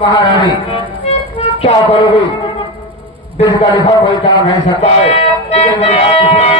महारानी क्या करोगी? दिल का लिखा कोई काम नहीं सकता है, लेकिन मेरी बात सुनिए।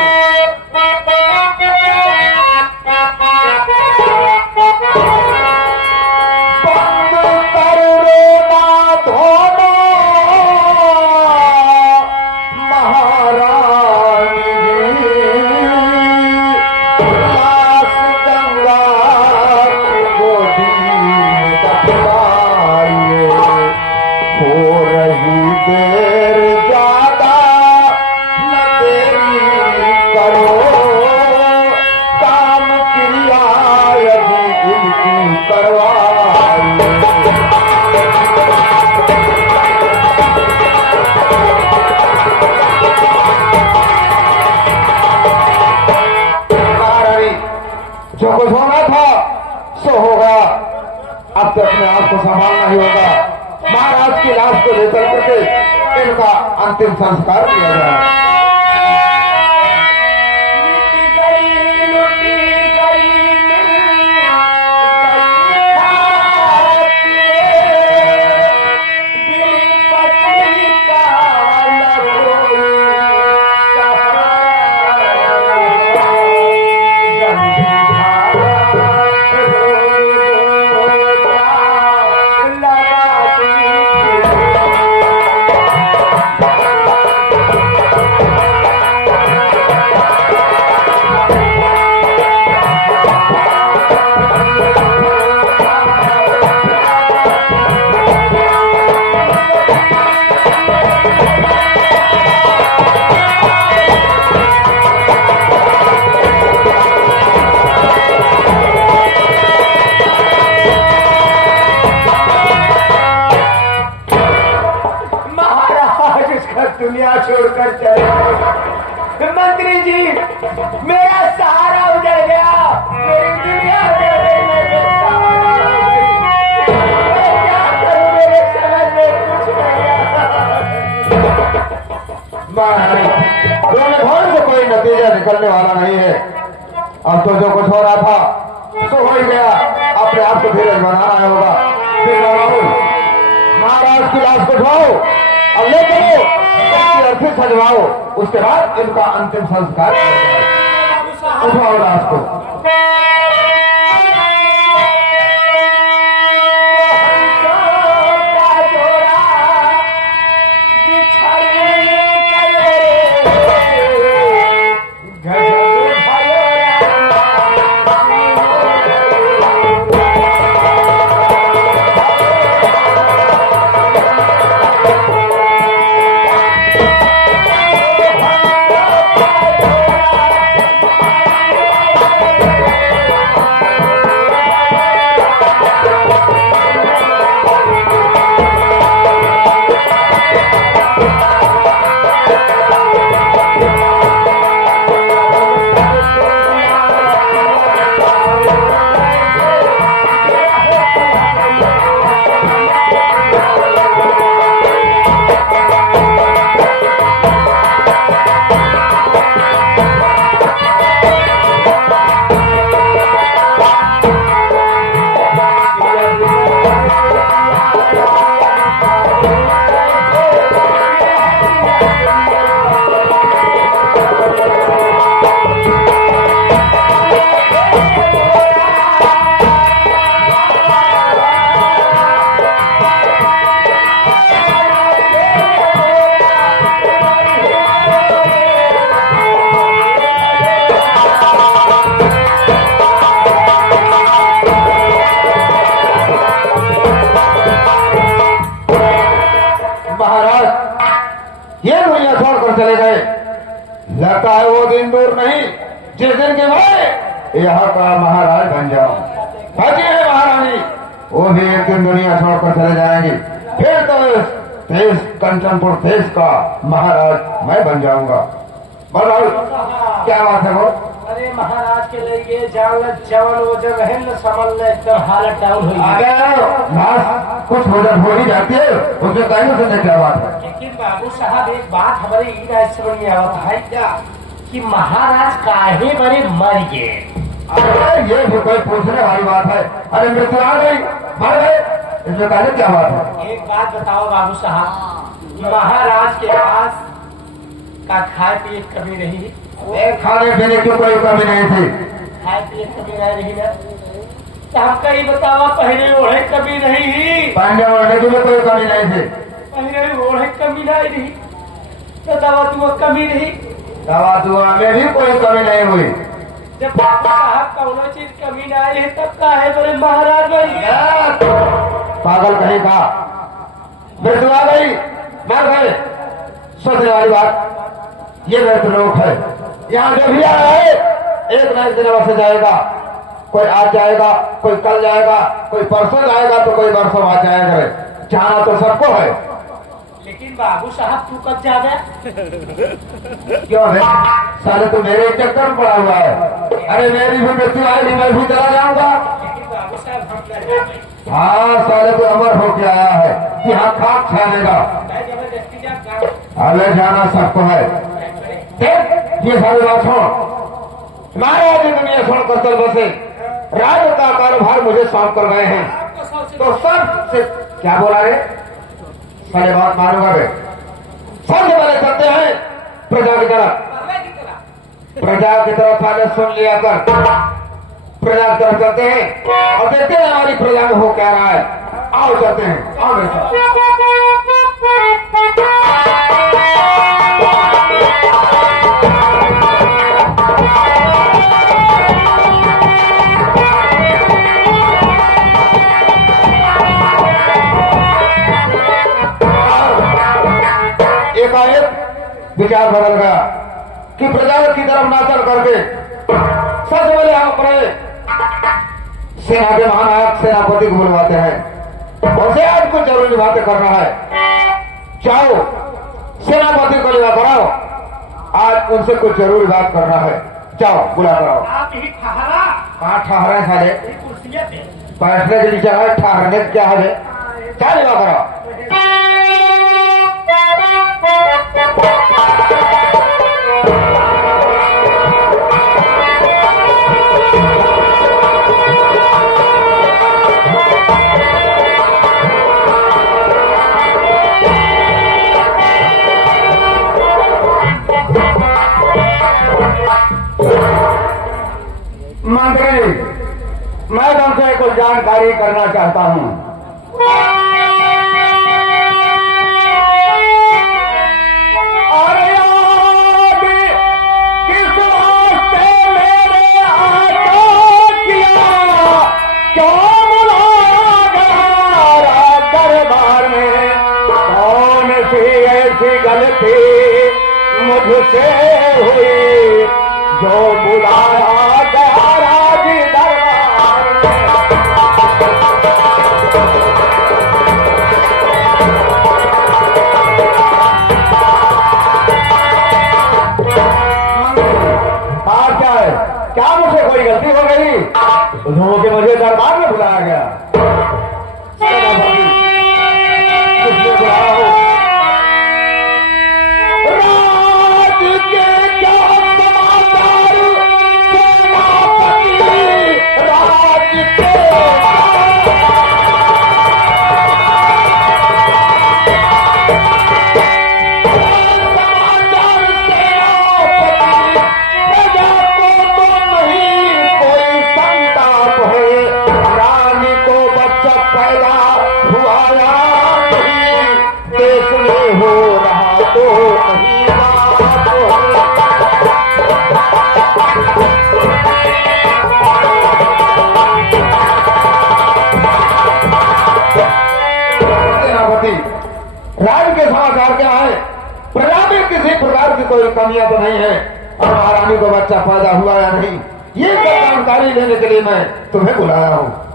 जो कुछ होना था सो होगा, अब तो अपने आप को संभालना ही होगा। महाराज की लाश को लेकर करके इनका अंतिम संस्कार किया जाए। दुनिया छोड़कर चले गए। मंत्री जी, मेरा सहारा उजड़ गया, मेरी दुनिया उजड़ गई, मैं क्या करूं? मेरे समझ में कुछ नहीं आता। दोनों घोड़ से कोई नतीजा निकलने वाला नहीं है। अब तो जो कुछ हो रहा था सो हो ही गया, अपने आप को धीरज बनाना होगा। फिर महाराज की लाश को उठाओ और ले चलो, अर्थी सजवाओ, उसके बाद इनका अंतिम संस्कार उठाओ लाश को। दिन दूर नहीं जिस दिन के मैं यहाँ का महाराज बन जाऊं। बाकी है महारानी, वो भी एक दिन दुनिया छोड़कर चले जाएंगी, फिर तो इस देश कंचनपुर देश का महाराज मैं बन जाऊंगा। बताओ क्या बात है वो? अरे महाराज के लिए जान जवन वो जब है न समझ ले एकदम हालत डाउन हुई। कुछ वजन हो ही जाती है, उसमें कहने से क्या बात है? लेकिन बाबू साहब एक बात हमारे समझ में आवत है क्या कि महाराज काहे बड़े मर गए? अरे ये भी कोई पूछने वाली बात है? अरे मृत्यु आ गई, मर गए, इसमें कहने क्या बात है? एक बात बताओ बाबू साहब, महाराज के पास का खाए पिए कभी नहीं? खाने पीने की कोई कमी नहीं थी। खाए पिए कभी नहीं रही ना? तो हम कहीं बतावा पहले ओढ़े कभी नहीं ही, पहने ओढ़ने की भी कोई कमी नहीं थी। पहले ओढ़े कमी नहीं रही तो दवा दुआ कमी नहीं, दवा दुआ में भी कोई कमी नहीं हुई। जब बाबू साहब कौनो चीज कमी नहीं आई है तब का है बड़े महाराज बन गया? पागल कहीं का, मृत्यु आ गई, मर गए, सोचने वाली बात। ये मृत्यु लोक है, यहाँ जो भी आ रहा है एक न एक दिन अवश्य जाएगा। कोई आज जाएगा, कोई कल जाएगा, कोई परसों जाएगा, तो कोई बरसों बाद जाएगा। जाना तो सबको है। लेकिन बाबू साहब तू कब जावे? क्यों है? साले तो मेरे चक्कर में पड़ा हुआ है। अरे मेरी भी मृत्यु आएगी, मैं भी चला जाऊंगा। लेकिन बाबू साहब हम न जावे। हाँ, साले तो अमर होके आया है कि हाँ खाक छानेगा। मैं जबरदस्ती जा गाँव अरे जाना सबको है। देख ये सारी बात छोड़, महाराज ने दुनिया छोड़कर चल बसे, राज का कारोबार मुझे सौंप कर गए हैं, आपको सबसे तो सबसे क्या बोला रे? सारे बात मारूंगा रे। सबसे पहले चलते हैं प्रजा की तरफ। बाबा की तरह प्रजा की तरफ पहले सुन लिया कर, प्रजा की तरफ चलते हैं और देखते हैं हमारी प्रजा में हो क्या रहा है। आओ चलते हैं, आओ मेरे साथ। एकाएक विचार बदल गया कि प्रजा की तरफ ना चल करके सबसे पहले हम अपने सेना के महानायक सेनापति को बुलवाते हैं, उनसे आज कुछ जरूरी बातें करना है। जाओ सेनापति को लिया कराओ, आज उनसे कुछ जरूरी बात करना है। जाओ बुला कराओ। आप ही ठहरा कहाँ ठहरे साले? कुर्सियां पे बैठने के नीचे है, ठहरने क्या है? क्या लिया कराओ? मंत्री, मैं तुमसे कुछ जानकारी करना चाहता हूं। अरे आज किस वास्ते मेरे आका किया, क्यों बुलाया गया दरबार में? कौन सी ऐसी गलती मुझसे हुई जो बुलाया गया राज दरबार में? बात क्या है? क्या मुझे कोई गलती हो गई कि मुझे दरबार में बुलाया गया? किसने बुलाया हो? राज के क्या समाचार, सेनापति राज के राज के समाचार क्या है? प्रजा में किसी प्रकार की कोई कमियां तो नहीं है। और महारानी को बच्चा पैदा हुआ या नहीं, ये सब जानकारी लेने के लिए मैं तुम्हें बुलाया हूँ।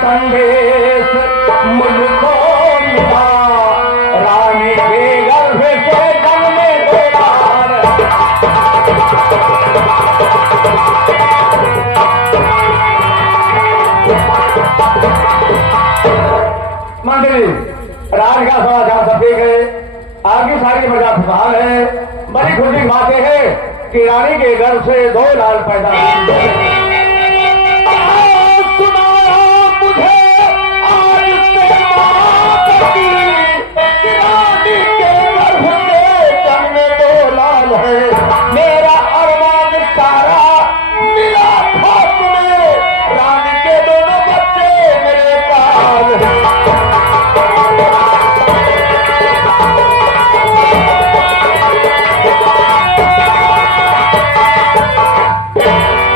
संदेश मुझको मिला, रानी के गर्भ से जन्मे दो बार। मंत्री, राज का समाचार सब ठीक है, आगे सारी प्रजा खुशहाल है। बड़ी खुशी की बात है कि रानी के गर्भ से 2 लाल पैदा हुए। मेरा अरमान सारा मिला था तुम्हें, रानी के दोनों बच्चे मेरे पास।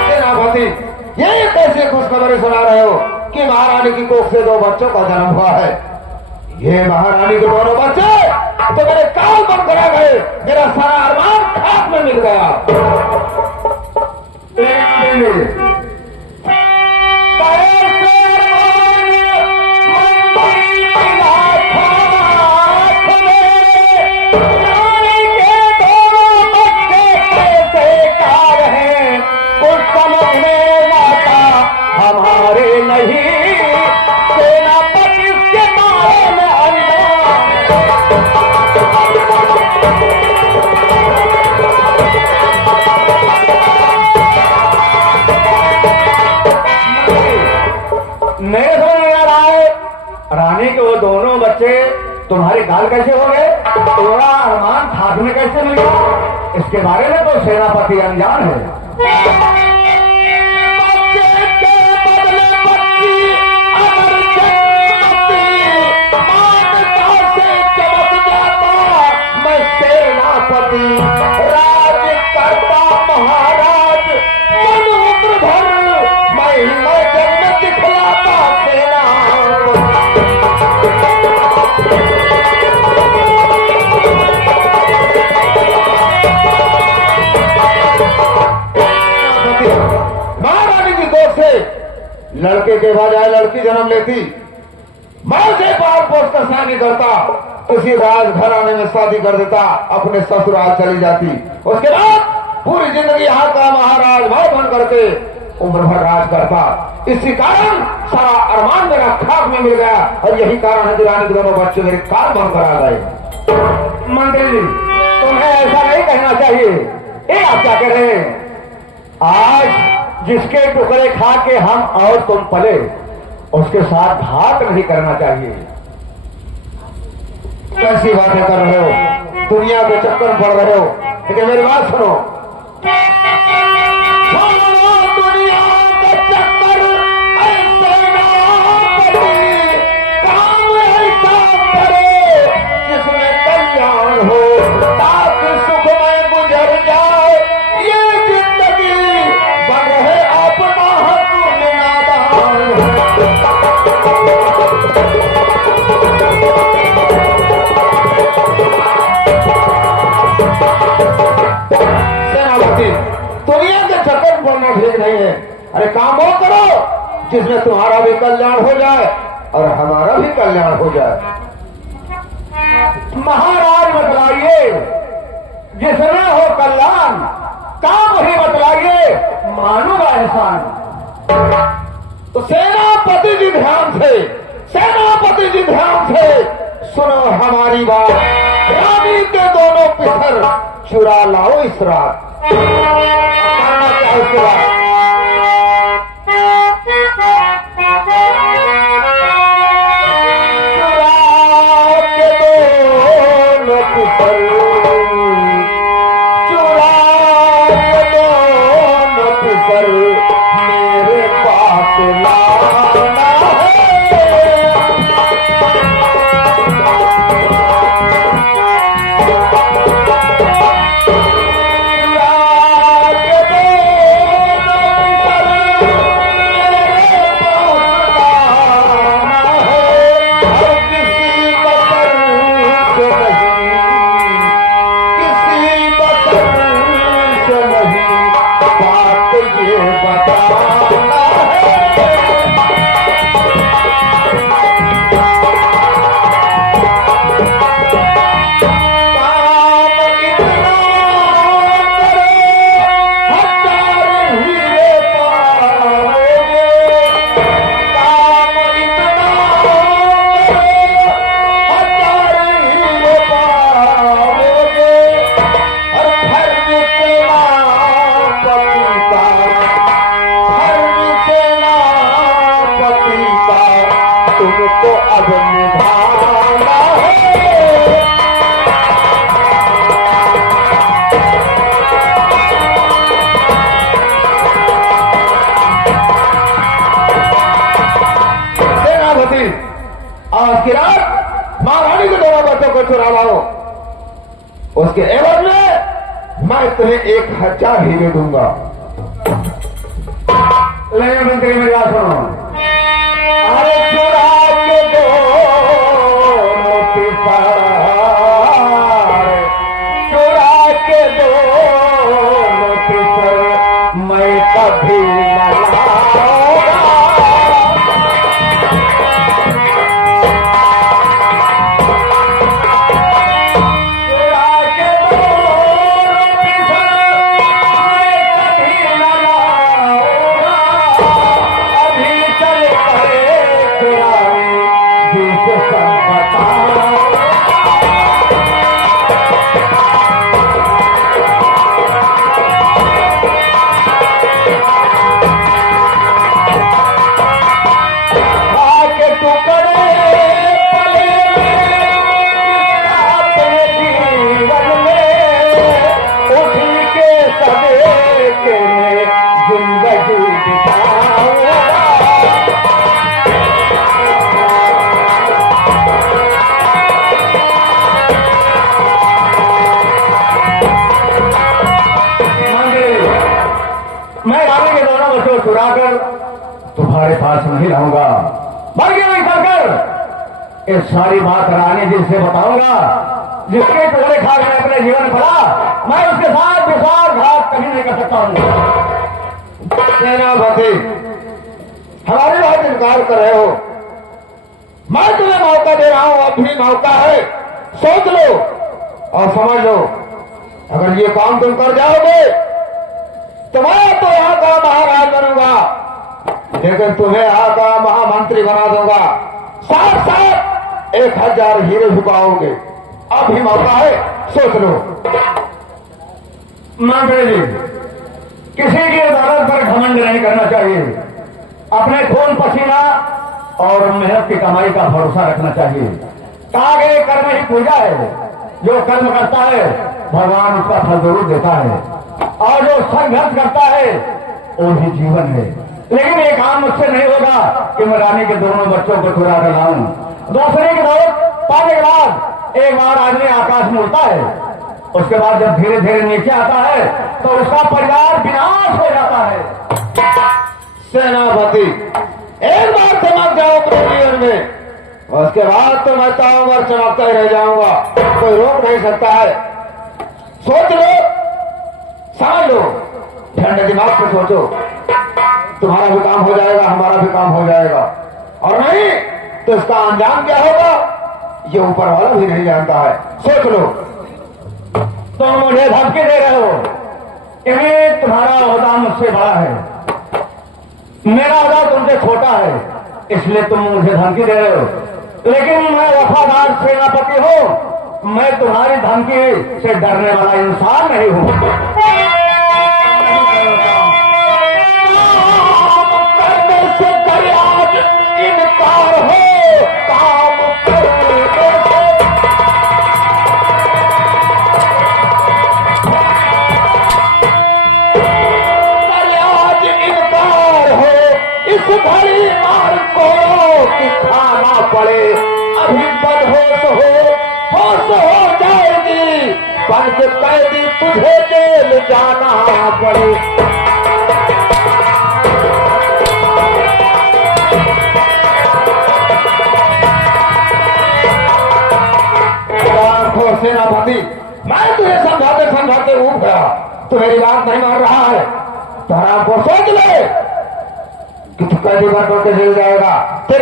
सेनापति, ये कैसे खुशखबरी सुना रहे हो कि महारानी की कोख से 2 बच्चों का जन्म हुआ है? ये महारानी के दोनों बच्चे तो मेरे काल बंद करा गए, मेरा सारा अरमान खाक में मिल गया। हमारे नहीं सेनापति के बारे में मेरे समझ में आ रहा है, रानी के वो दोनों बच्चे तुम्हारे गाल कैसे हो गए, तुम्हारा अरमान खाक में कैसे मिला, इसके बारे में तो सेनापति अनजान है। राज करता महाराज मनुद्र भर, मैं जन्म दिखलाता सेना। महारानी की गोद से लड़के के बजाय लड़की जन्म लेती, मैं उसे पाल पोस कर शादी करता, किसी राज घराने में शादी कर देता, अपने ससुराल चली जाती, उसके बाद पूरी जिंदगी यहाँ का महाराज भाई बन करके उम्र भर राज करता। इसी कारण सारा अरमान मेरा खाक में मिल गया, और यही कारण है कि रानी के दोनों बच्चे मेरे काल बन कर आ गए। मंत्री जी, तुम्हें ऐसा नहीं कहना चाहिए। ये आप क्या कह रहे हैं? आज जिसके टुकड़े खा के हम और तुम पले, उसके साथ घात नहीं करना चाहिए। कैसी बातें कर रहे हो? दुनिया के चक्कर पड़ रहे हो, लेकिन मेरी बात सुनो। दुनिया के चक्कर ऐसे ना पड़े, काम ऐसा करे जिसमें कल्याण हो, ताकि सुख में गुजर जाए ये जिंदगी, बन रहे अपना हक नादान। दुनिया के चक्कर पड़ना ठीक नहीं है। अरे काम वो करो जिसमें तुम्हारा भी कल्याण हो जाए और हमारा भी कल्याण हो जाए। महाराज बतलाइए, जिसमें हो कल्याण, काम वही बतलाइए, मानूंगा एहसान। तो सेनापति जी ध्यान से, सेनापति जी ध्यान से सुनो हमारी बात। रानी के दोनों पितर चुरा लाओ इस रात। करना क्या उसके बाद? चुरा के दोनों पितर, चुरा के दोनों पितर मेरे पास लाना है। चुरा के तुमको अब निभाना है। सेनापति, आज की रात महारानी के दोनों बच्चों को चुरा लाओ। उसके एवज में मैं तुम्हें 1000 हीरे दूंगा। लेकिन मंत्री मेरी बात सुनो। अरे चुरा के दो चुरा के दो मैं कभी न लाऊंगा। मैं रानी के दोनों बच्चों चुराकर तुम्हारे पास नहीं लाऊंगा, बल्कि मैं चलकर ये सारी बात रानी जी से बताऊंगा। जिसके टुकड़े खा मैंने अपने जीवन भरा, मैं उसके साथ विश्वासघात कभी नहीं कर सकता हूं। सेनापति, हमारी बात इनकार कर रहे हो। मैं तुम्हें मौका दे रहा हूं, अब भी मौका है। सोच लो और समझ लो। अगर ये काम तुम कर जाओगे तो मैं तो यहाँ का महाराज बनूंगा, लेकिन तुम्हें यहाँ का महामंत्री बना दूंगा। साथ साथ 1000 हीरे झुकाओगे। अब भी मौका है, सोच लो। मंत्री जी, किसी की अदालत पर घमंड नहीं करना चाहिए। अपने खून पसीना और मेहनत की कमाई का भरोसा रखना चाहिए। कहा गए कर्म ही पूजा है। जो कर्म करता है भगवान उसका फल जरूर देता है, और जो संघर्ष करता है वो ही जीवन है। लेकिन ये काम मुझसे नहीं होगा कि मैं रानी के दोनों बच्चों को चुरा कर लाऊं। दूसरे की दौलत पाने के बाद एक बार आदमी आकाश में उड़ता है, उसके बाद जब धीरे धीरे नीचे आता है तो उसका परिवार विनाश हो जाता है। सेनापति, एक बार चमक जाओ अपने जीवन में, उसके बाद तो मैं ताउमर चमकता ही रह जाऊंगा। कोई रोक नहीं सकता है। सोच लो, समझ लो, ठंडे दिमाग से सोचो। तुम्हारा भी काम हो जाएगा, हमारा भी काम हो जाएगा, और नहीं तो इसका अंजाम क्या होगा ये ऊपर वाला भी नहीं जानता है। सोच लो। तो मुझे धमकी दे रहे हो कि तुम्हारा ओहदा मुझसे बड़ा है, मेरा ओहदा तुमसे छोटा है, इसलिए तुम मुझे धमकी दे रहे हो। लेकिन मैं वफादार सेनापति हूं, मैं तुम्हारी धमकी से डरने वाला इंसान नहीं हूं। करने से करे आज इनकार हो, काम करने से करे आज इनकार हो। इस घड़ी मार को कि खाना पड़े, अभी बदहोश होश हो जाएगी। पंच कैदी तुझे जेल जाना पड़े। सेनापति, मैं तुझे समझाते समझाते ऊब गया, तू मेरी बात नहीं मान रहा है। तो को सोच ले कि तू कैदी बन करके जेल जाएगा।